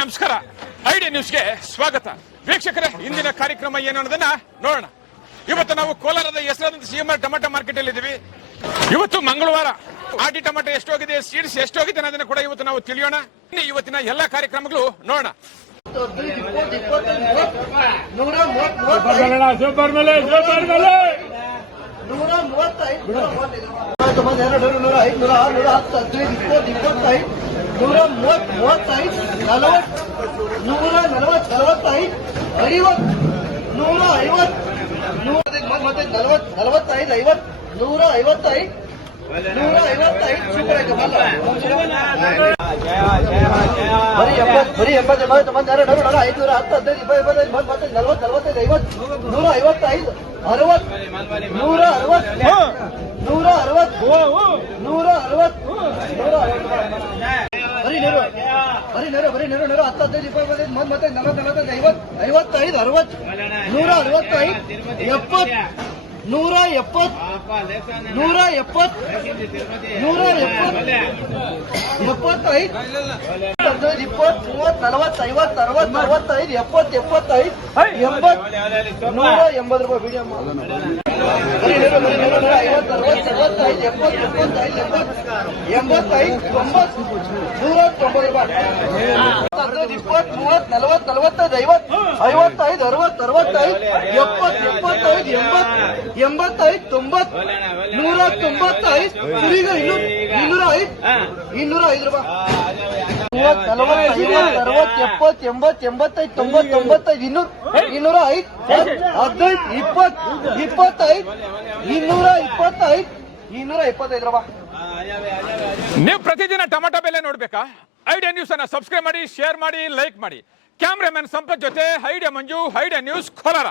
ನಮಸ್ಕಾರ. ಐಡಿಯಾ ನ್ಯೂಸ್ಗೆ ಸ್ವಾಗತ. ವೀಕ್ಷಕರೇ, ಇಂದಿನ ಕಾರ್ಯಕ್ರಮ ಏನು ಅನ್ನೋದನ್ನ ನೋಡೋಣ. ಇವತ್ತು ನಾವು ಕೋಲಾರದ ಹೆಸರಾದಂತ ಸಿಎಂಆರ್ ಟೊಮೆಟೊ ಮಾರ್ಕೆಟ್ ಅಲ್ಲಿ ಇದ್ದೀವಿ. ಇವತ್ತು ಮಂಗಳವಾರ. ಆಟಿ ಟೊಮೆಟೊ ಎಷ್ಟೋಗಿದೆ, ಸೀಡ್ಸ್ ಎಷ್ಟೋಗಿದೆ ಅನ್ನೋದನ್ನ ಕೂಡ ಇವತ್ತು ನಾವು ತಿಳಿಯೋಣ. ಇವತ್ತಿನ ಎಲ್ಲಾ ಕಾರ್ಯಕ್ರಮಗಳು ನೋಡೋಣ. ಬರೀ 80 510 ನೀವು ಪ್ರತಿದಿನ ಟೊಮೆಟೊ ಬೆಲೆ ನೋಡ್ಬೇಕಾ? ಐಡಿಯಾ ನ್ಯೂಸ್ ಅನ್ನ ಸಬ್ಸ್ಕ್ರೈಬ್ ಮಾಡಿ, ಶೇರ್ ಮಾಡಿ, ಲೈಕ್ ಮಾಡಿ. ಕ್ಯಾಮ್ರಾಮನ್ ಸಂಪತ್ ಜೊತೆ ಐಡಿಯಾ ಮಂಜು, ಐಡಿಯಾ ನ್ಯೂಸ್ ಕೋಲಾರ.